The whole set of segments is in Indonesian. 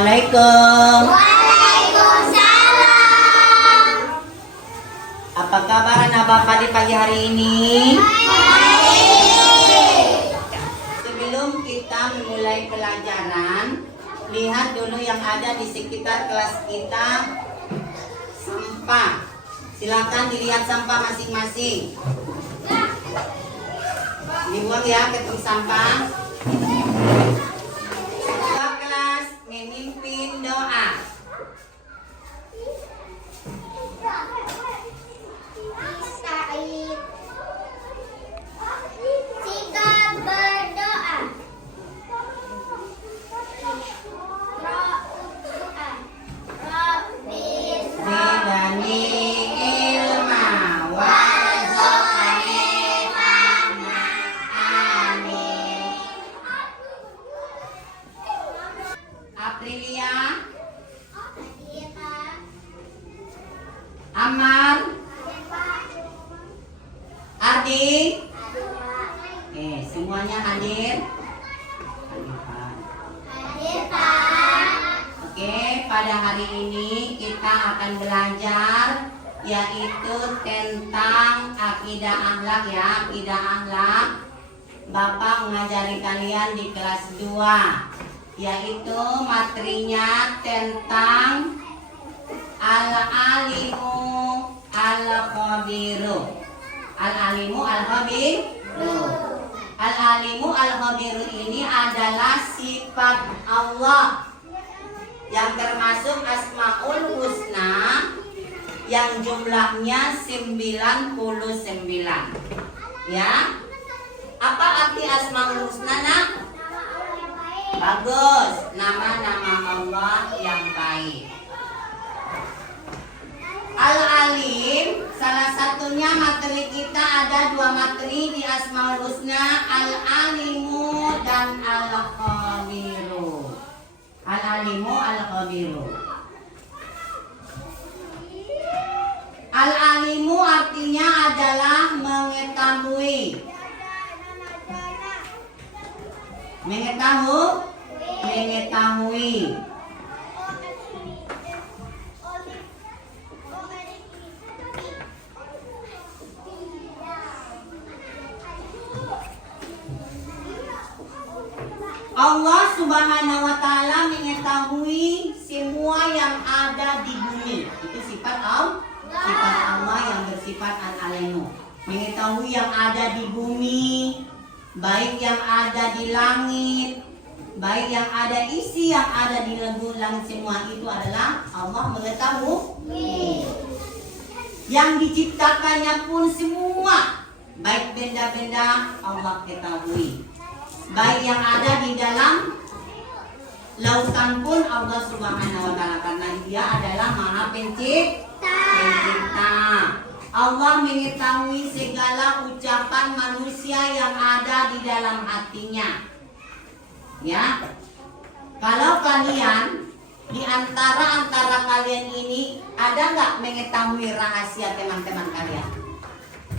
Assalamualaikum. Waalaikumsalam. Apa kabar anak bapak di pagi hari ini? Baik. Sebelum kita memulai pelajaran, lihat dulu yang ada di sekitar kelas kita. Sampah. Silakan dilihat sampah masing-masing. Dibuang ya ke tong sampah. Ketua kelas memimpin doa. Said. Sikap berdoa. Rabbis Zidani ilma warzuqni fahma. Amin. Aprilia, Amar, Ardi. Oke, semuanya hadir. Hadir, Pak. Oke, pada hari ini kita akan belajar yaitu tentang akidah akhlak ya, akidah akhlak. Bapak mengajari kalian di kelas 2 yaitu materinya tentang al-alimu al-khabiru. Al-alimu al-khabiru. Al-alimu al-khabiru ini adalah sifat Allah yang termasuk Asmaul Husna yang jumlahnya 99. Ya. Apa arti Asmaul Husna, Nak? Bagus, nama-nama Allah yang baik. Al-Alim, salah satunya materi kita ada 2 materi di Asmaul Husna, Al-Alimu dan Al-Khabiru. Al-Alimu Al-Khabiru. Al-Alimu artinya adalah mengetahui. Mengetahui. Allah Subhanahu wa Ta'ala mengetahui semua yang ada di bumi. Itu sifat Allah. Sifat Allah yang bersifat al-alimu. Mengetahui yang ada di bumi, baik yang ada di langit, baik yang ada isi yang ada di langit, semua itu adalah Allah mengetahui. Yang diciptakannya pun semua, baik benda-benda Allah ketahui. Baik yang ada di dalam lautan pun Allah Subhanahu wa Ta'ala, karena Dia adalah Maha Pencipta. Allah mengetahui segala ucapan manusia yang ada di dalam hatinya. Ya. Kalau kalian di antara kalian ini ada nggak mengetahui rahasia teman-teman kalian?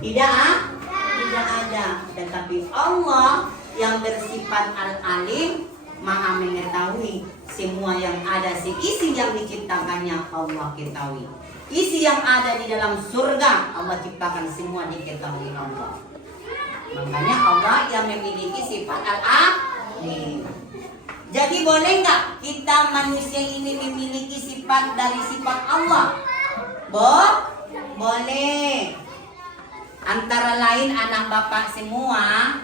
Tidak ada. Tetapi Allah yang bersifat al-alim, Maha mengetahui semua yang ada, seisi yang diciptakannya Allah ketahui. Isi yang ada di dalam surga Allah ciptakan semua diketahui Allah. Makanya Allah yang memiliki sifat al-alim. Jadi boleh nggak kita manusia ini memiliki sifat dari sifat Allah? Boleh. Antara lain anak bapak semua,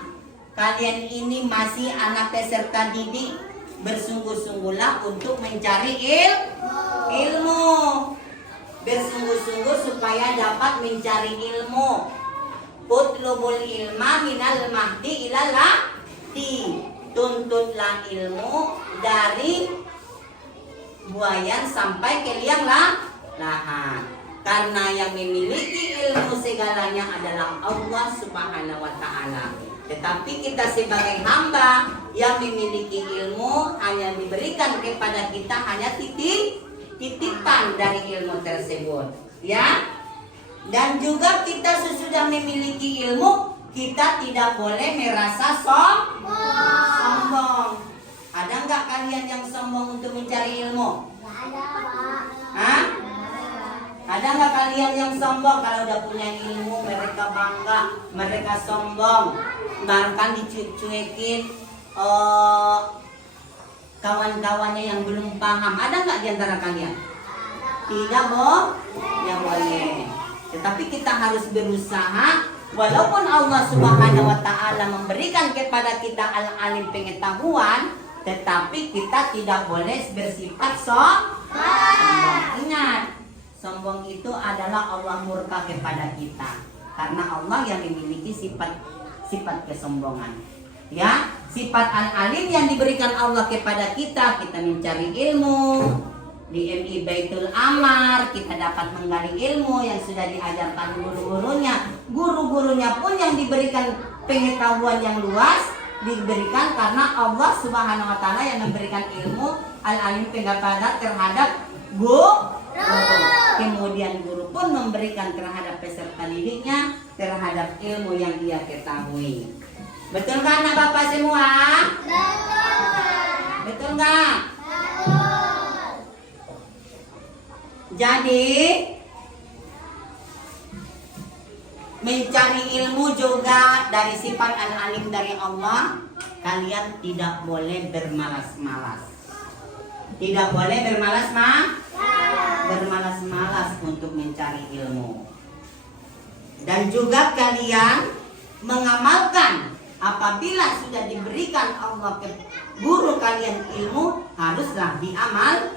kalian ini masih anak peserta didik, bersungguh-sungguhlah untuk mencari ilmu. Bersungguh-sungguh supaya dapat mencari ilmu. Utlubul ilma minal mahdi ilal lahdi. Tuntutlah ilmu dari buayan sampai ke liang lahat. Karena yang memiliki ilmu segalanya adalah Allah Subhanahu wa Ta'ala. Tetapi kita sebagai hamba yang memiliki ilmu hanya diberikan kepada kita hanya titipan dari ilmu tersebut, ya. Dan juga kita sesudah memiliki ilmu, kita tidak boleh merasa sombong. Ada nggak kalian yang sombong untuk mencari ilmu? Nggak ada, Pak. Hah? Ada nggak kalian yang sombong kalau udah punya ilmu, mereka bangga, mereka sombong, bahkan dicuekin kawan-kawannya yang belum paham? Ada nggak di antara kalian? Tidak, ya boleh. Tetapi kita harus berusaha, walaupun Allah Subhanahu wa Ta'ala memberikan kepada kita al-alim pengetahuan, tetapi kita tidak boleh bersifat sombong. Ingat, sombong itu adalah Allah murka kepada kita, karena Allah yang memiliki sifat kesombongan. Ya, sifat al-alim yang diberikan Allah kepada kita mencari ilmu. Di MI Baitul Amar kita dapat menggali ilmu yang sudah diajarkan guru-gurunya. Guru-gurunya pun yang diberikan pengetahuan yang luas, diberikan karena Allah Subhanahu wa Ta'ala yang memberikan ilmu al-alim pengetahuan terhadap guru. Kemudian guru pun memberikan terhadap peserta didiknya terhadap ilmu yang dia ketahui. Betul kan anak bapak semua? Betul nggak? Jadi mencari ilmu juga dari sifat al-alim dari Allah. Kalian tidak boleh bermalas-malas. Tidak boleh bermalas-malas untuk mencari ilmu. Dan juga kalian mengamalkan apabila sudah diberikan Allah ke guru kalian ilmu, haruslah diamalkan.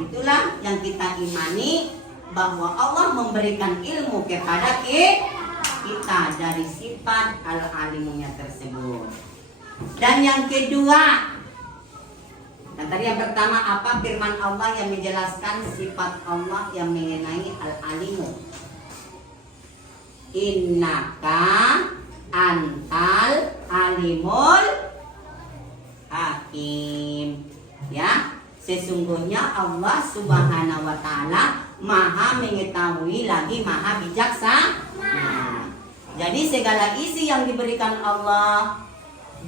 Itulah yang kita imani, bahwa Allah memberikan ilmu kepada kita dari sifat al-alimnya tersebut. Dan yang kedua, dan tadi yang pertama apa? Firman Allah yang menjelaskan sifat Allah yang mengenai al-alimu. Innaka antal alimul hakim. Ya, sesungguhnya Allah Subhanahu wa Ta'ala Maha mengetahui lagi Maha bijaksana. Jadi segala isi yang diberikan Allah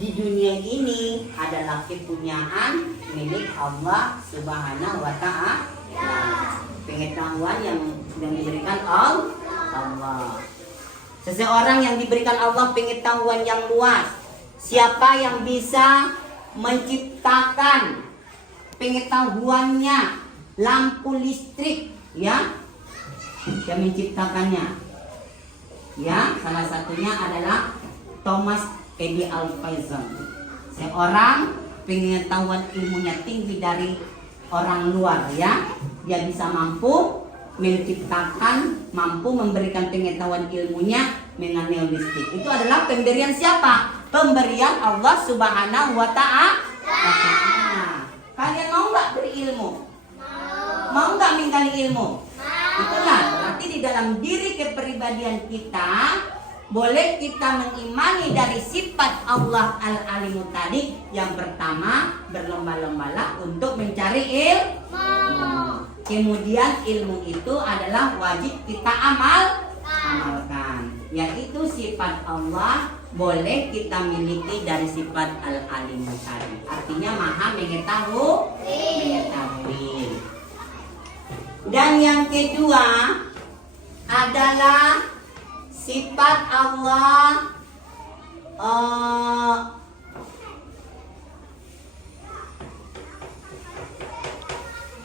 di dunia ini adalah kepunyaan milik Allah Subhanahu wa Ta'ala. Pengetahuan yang diberikan Allah. Seseorang yang diberikan Allah pengetahuan yang luas, siapa yang bisa menciptakan pengetahuannya lampu listrik, ya, yang menciptakannya, ya, salah satunya adalah Thomas Edison Alva, seorang pengetahuan ilmunya tinggi dari orang luar, ya, dia bisa mampu menciptakan, mampu memberikan pengetahuan ilmunya mengenai listrik. Itu adalah pemberian siapa? Pemberian Allah Subhanahu wa Ta'ala. Kalian mau nggak berilmu? Mau nggak menggali ilmu? Itulah berarti di dalam diri kepribadian kita boleh kita mengimani dari sifat Allah al-alimu tadi. Yang pertama, berlomba-lombalah untuk mencari ilmu. Kemudian ilmu itu adalah wajib kita amalkan, yaitu sifat Allah boleh kita miliki dari sifat al-alimu tadi. Artinya Maha mengetahui. Dan yang kedua adalah sifat Allah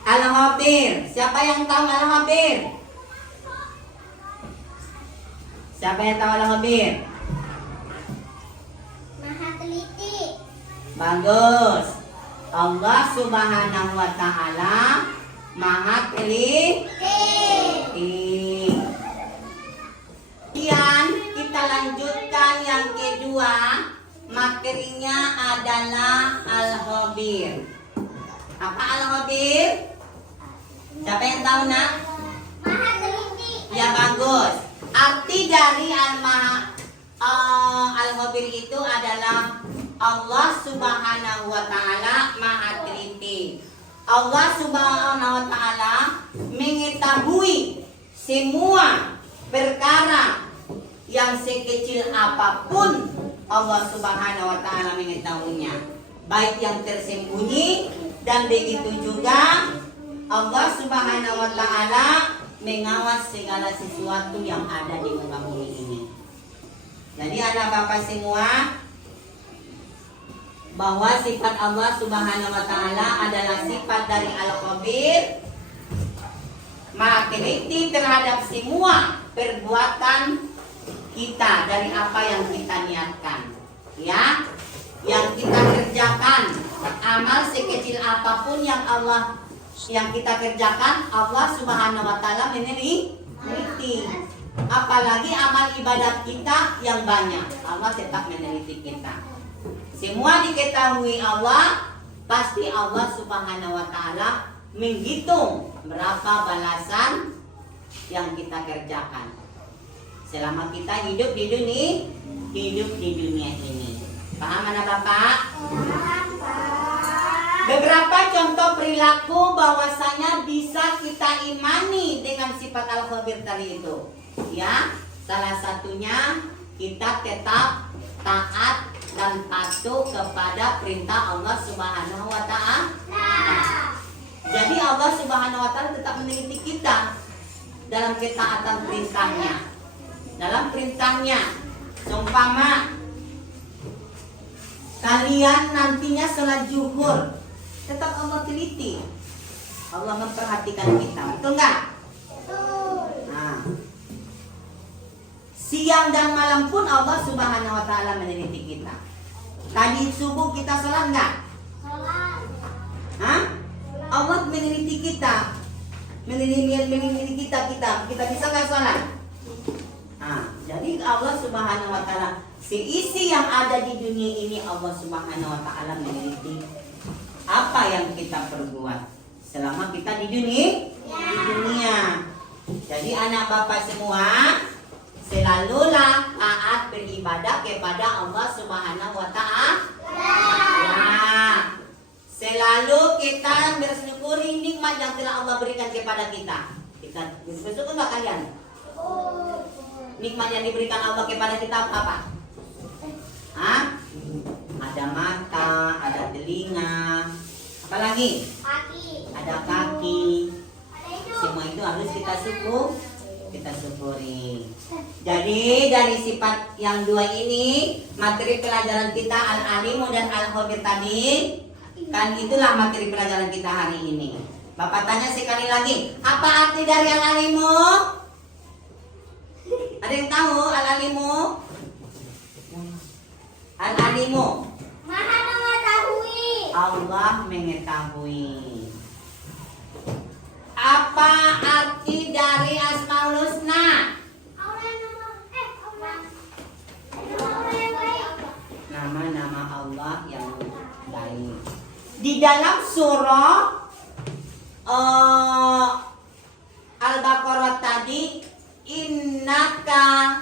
Al-Khabir. Siapa yang tahu Al-Khabir? Siapa yang tahu Al-Khabir? Maha teliti. Bagus. Allah Subhanahu wa Ta'ala Maha teliti. Kemudian kita lanjutkan yang kedua, materinya adalah Al-Khabir. Apa Al-Khabir? Siapa yang tahu, nak? Maha teliti. Ya, bagus. Arti dari Al-Khabir itu adalah Allah Subhanahu wa Ta'ala Maha teliti. Allah Subhanahu wa Ta'ala mengetahui semua perkara yang sekecil apapun. Allah Subhanahu wa Ta'ala mengetahuinya. baik yang tersembunyi, dan begitu juga Allah Subhanahu wa Ta'ala mengawas segala sesuatu yang ada di muka bumi ini. Jadi anak bapak semua, bahwa sifat Allah Subhanahu wa Ta'ala adalah sifat dari Al-Khabir, Maha teliti terhadap semua perbuatan kita dari apa yang kita niatkan, ya, yang kita kerjakan. Amal sekecil apapun yang kita kerjakan, Allah Subhanahu wa Ta'ala meneliti. Apalagi amal ibadat kita yang banyak, Allah tetap meneliti kita. Semua diketahui Allah, pasti Allah Subhanahu wa Ta'ala menghitung berapa balasan yang kita kerjakan selama kita hidup di dunia ini. Paham anak bapak? Beberapa contoh perilaku bahwasanya bisa kita imani dengan sifat Al-Khabir tadi itu. Ya, salah satunya kita tetap taat dan patuh kepada perintah Allah Subhanahu wa Ta'ala. Jadi Allah Subhanahu wa Ta'ala tetap meneliti kita dalam ketaatan perintahnya. Dalam perintahnya, seumpama kalian nantinya sholat zuhur, tetap Allah teliti. Allah memperhatikan kita, betul nggak? Nah, siang dan malam pun Allah Subhanahu wa Ta'ala meneliti kita. Tadi subuh kita sholat nggak? Hah? Allah meneliti kita, meneliti kita bisa nggak sholat? Nah, jadi Allah Subhanahu wa Ta'ala, seisi yang ada di dunia ini Allah Subhanahu wa Ta'ala meneliti apa yang kita perbuat selama kita di dunia. Jadi anak bapak semua, selalulah taat beribadah kepada Allah Subhanahu wa Ta'ala. Selalu kita bersyukuri nikmat yang telah Allah berikan kepada kita. Kita bersyukur nggak kalian? Nikmat yang diberikan Allah kepada kita apa? Hah? Ada mata, ada telinga, apa lagi? Kaki. Ada kaki. Semua itu harus kita syukuri. Jadi dari sifat yang dua ini, materi pelajaran kita Al-Alimu dan Al-Khabir tadi, kan itulah materi pelajaran kita hari ini. Bapak tanya sekali lagi, apa arti dari Al-Alimu? Ada yang tahu Al-Alimu? Al-Alimu, Maha mengetahui. Allah mengetahui. Apa arti dari Asmaul Husna? Nama-nama Allah yang baik. Di dalam surah Al-Baqarah tadi, innaka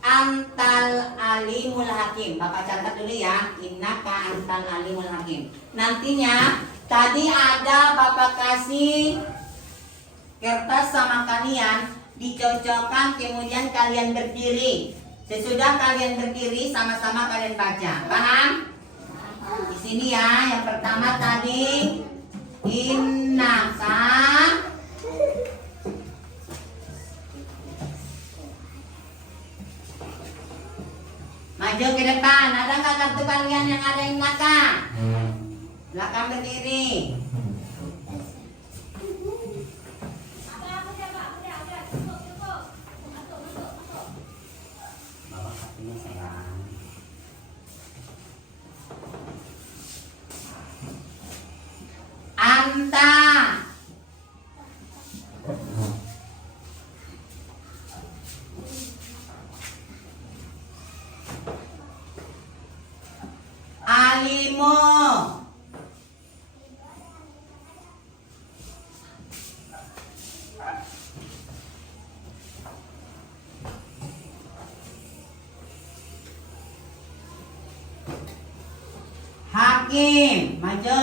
antal alimul hakim. Bapak catat dulu ya, innaka antal alimul hakim. Nantinya tadi ada Bapak kasih kertas sama kalian, dicocokkan, kemudian kalian berdiri. Sesudah kalian berdiri, sama-sama kalian baca. Paham? Di sini ya, yang pertama tadi innaka. Maju ke depan. Ada nggak kartu kalian yang ada innaka? Belakang berdiri. Bawa kartunya sayang. Anta. Alimu. Hakim, maju.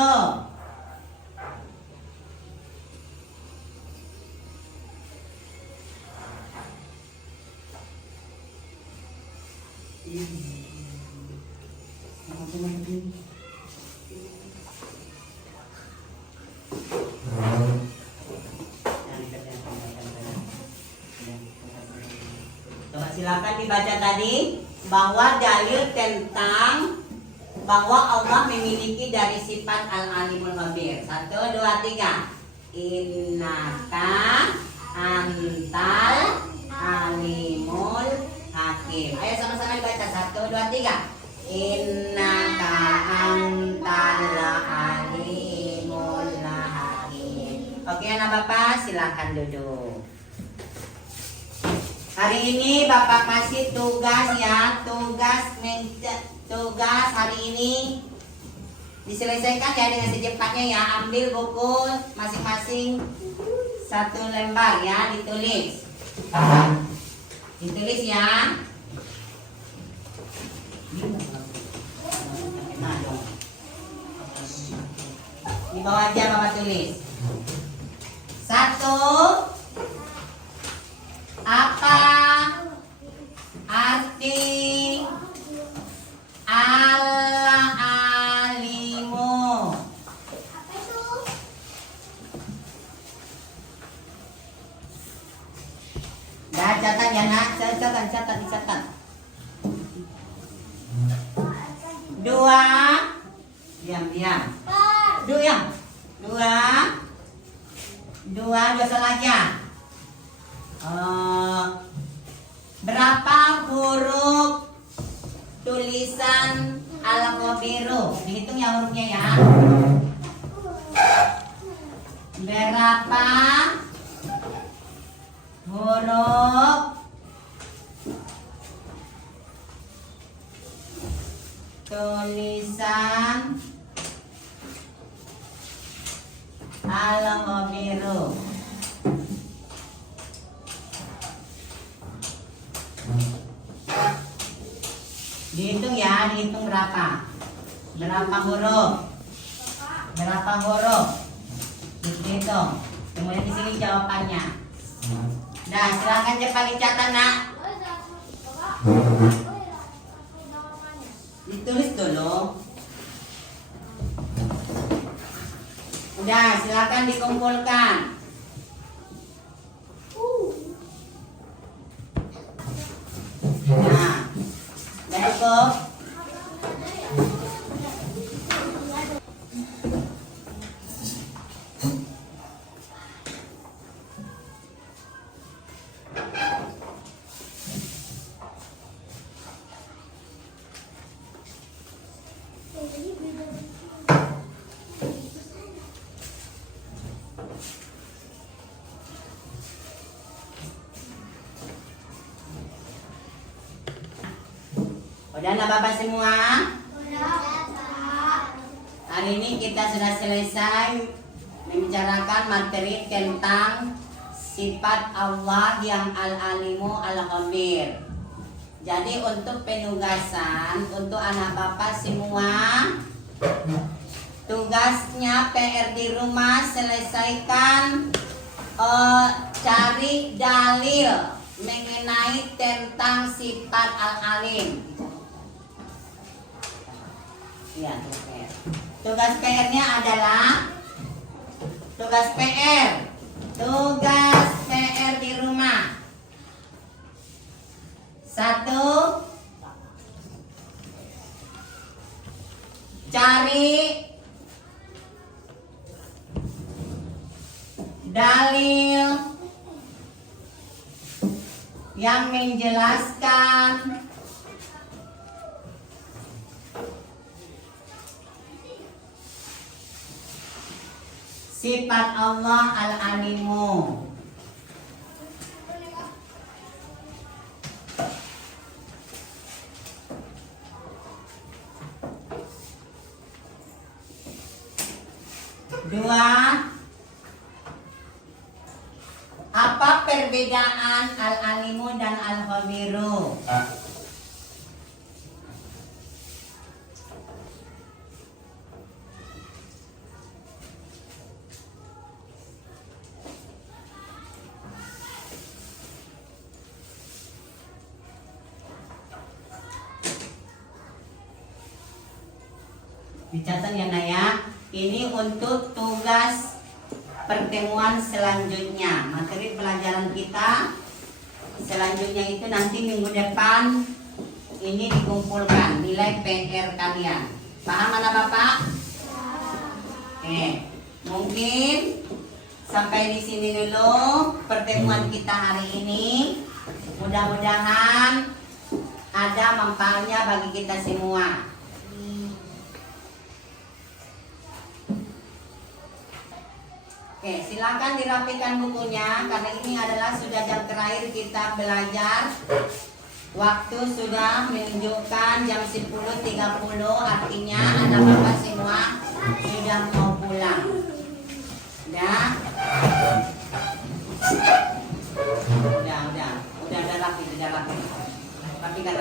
Coba silakan dibaca tadi bahwa dalil tentang bahwa Allah memiliki dari sifat Al-Alimul Khabir. 1, 2, 3. Innaka antal alimul hakim. Ayo sama-sama dibaca. 1, 2, 3. Innaka antal alimul hakim. Oke anak bapak silakan duduk. Hari ini bapak kasih tugas ya. Tugas hari ini diselesaikan ya dengan secepatnya ya. Ambil buku masing-masing 1 lembar ya, ditulis. Ditulis ya. Di bawah aja bapak tulis. 1. Apa arti Al-Alimu? Apa itu? Dah catat ya nak, catat. 2. Diam. Dua saja. Berapa huruf tulisan Al-Khabiru? Dihitung ya hurufnya ya. Berapa huruf tulisan Al-Khabiru? Dihitung ya, dihitung berapa huruf? Dihitung. Kemudian di sini jawabannya. Nah, silakan cepat dicatat nak. Ditulis dulu. Udah, silakan dikumpulkan. Nah, udah cukup. Udah nak bapak semua? Hari ini kita sudah selesai membicarakan materi tentang sifat Allah yang Al-Alimu Al-Khabir. Jadi untuk penugasan untuk anak bapak semua, tugasnya PR di rumah selesaikan cari dalil mengenai tentang sifat Al-Alim. Ya, tugas PR-nya adalah tugas PR di rumah. 1, cari dalil yang menjelaskan sifat Allah Al-Alimu. Dua, apa perbedaan Al-Alimu dan Al-Khabiru? Dicatat ya Nak ya. Ini untuk tugas pertemuan selanjutnya. Materi pelajaran kita selanjutnya itu nanti minggu depan ini dikumpulkan nilai PR kalian. Paham anak Bapak? Oke. Mungkin sampai di sini dulu pertemuan kita hari ini. Mudah-mudahan ada manfaatnya bagi kita semua. Oke, silakan dirapikan bukunya karena ini adalah sudah jam terakhir kita belajar. Waktu sudah menunjukkan jam 10.30, artinya anak-anak semua sudah mau pulang. Udah rapi. Rapikan.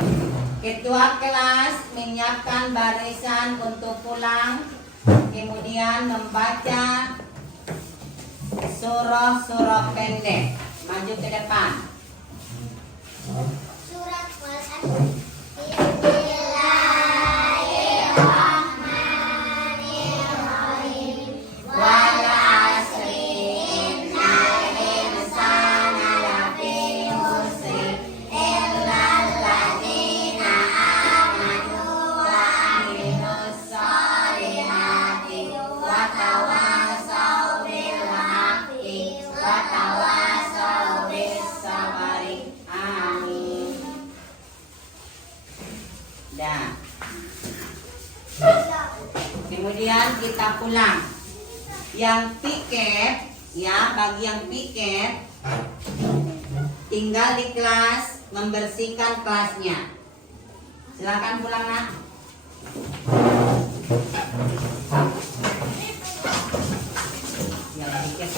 Ketua kelas menyiapkan barisan untuk pulang, kemudian membaca surah-surah pendek. Maju ke depan. Surat Al-Asr. Bismillahirrahmanirrahim. Wal asri innal insana lafi khusri illa alladzina amanu wa amilus solihati wa tawasaw bil haqqi wa tawasaw bis sabri. Amin. Dah. Kemudian kita pulang. Yang piket, ya, bagi yang piket tinggal di kelas membersihkan kelasnya. Silakan pulang Nak. Ya, piket.